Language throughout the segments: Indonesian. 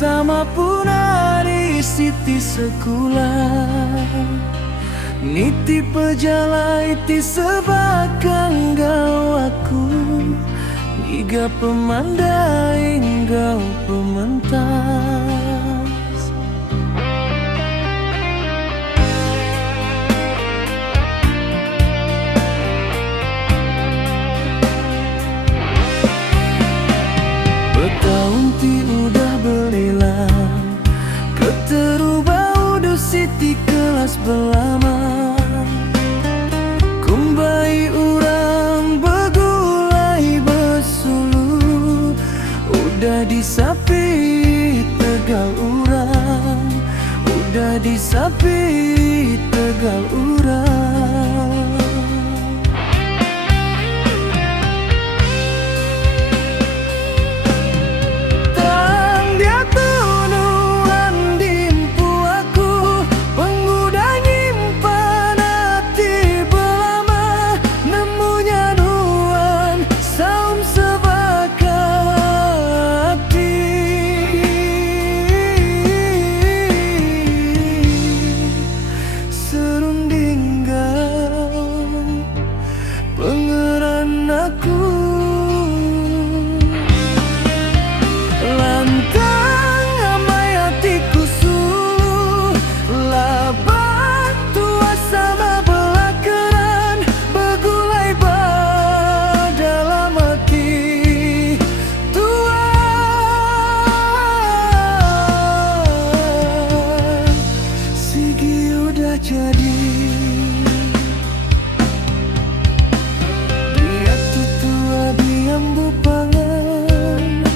sama punari siti sekolah niti pejalai ti sebakang gau aku niga pemandai gau pementas. Bertahun ti udah belilang keterubah udah siti kelas belama kumbai urang begulai besulu udah disapi tegal urang udah disapi tegal urang. Jadi dia tutua diambu pangan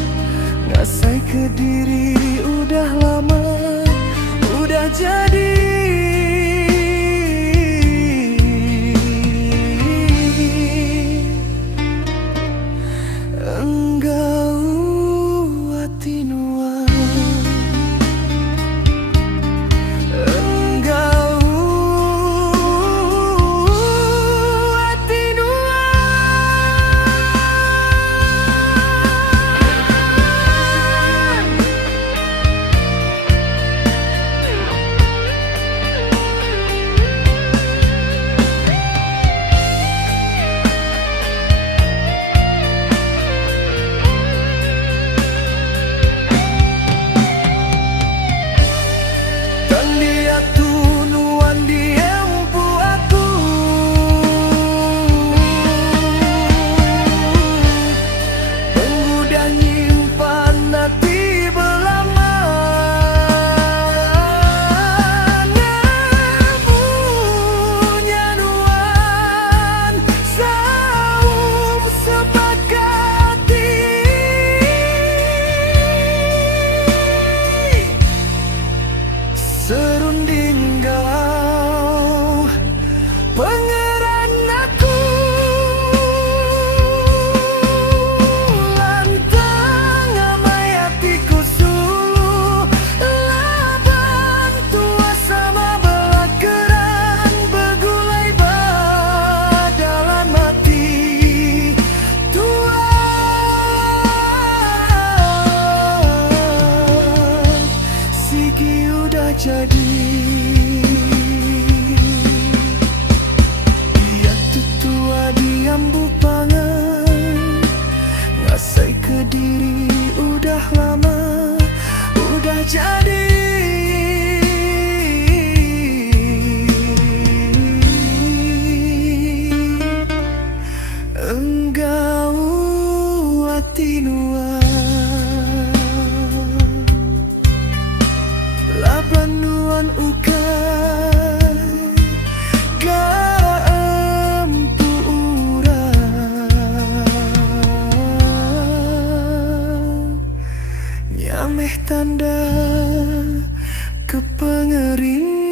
ngasai ke diri udah lama udah jadi. Enggau hati nuan serunding galau pangeran aku lantang amai hatiku sulu laban tua sama belakeran begulai dalam hati tua sigi udah jadi. Dia tutua diambu pangan ngasai ke diri udah lama udah jadi. Enggau hati nuan labanuan ukan gampu urang nyameh tanda kepengerin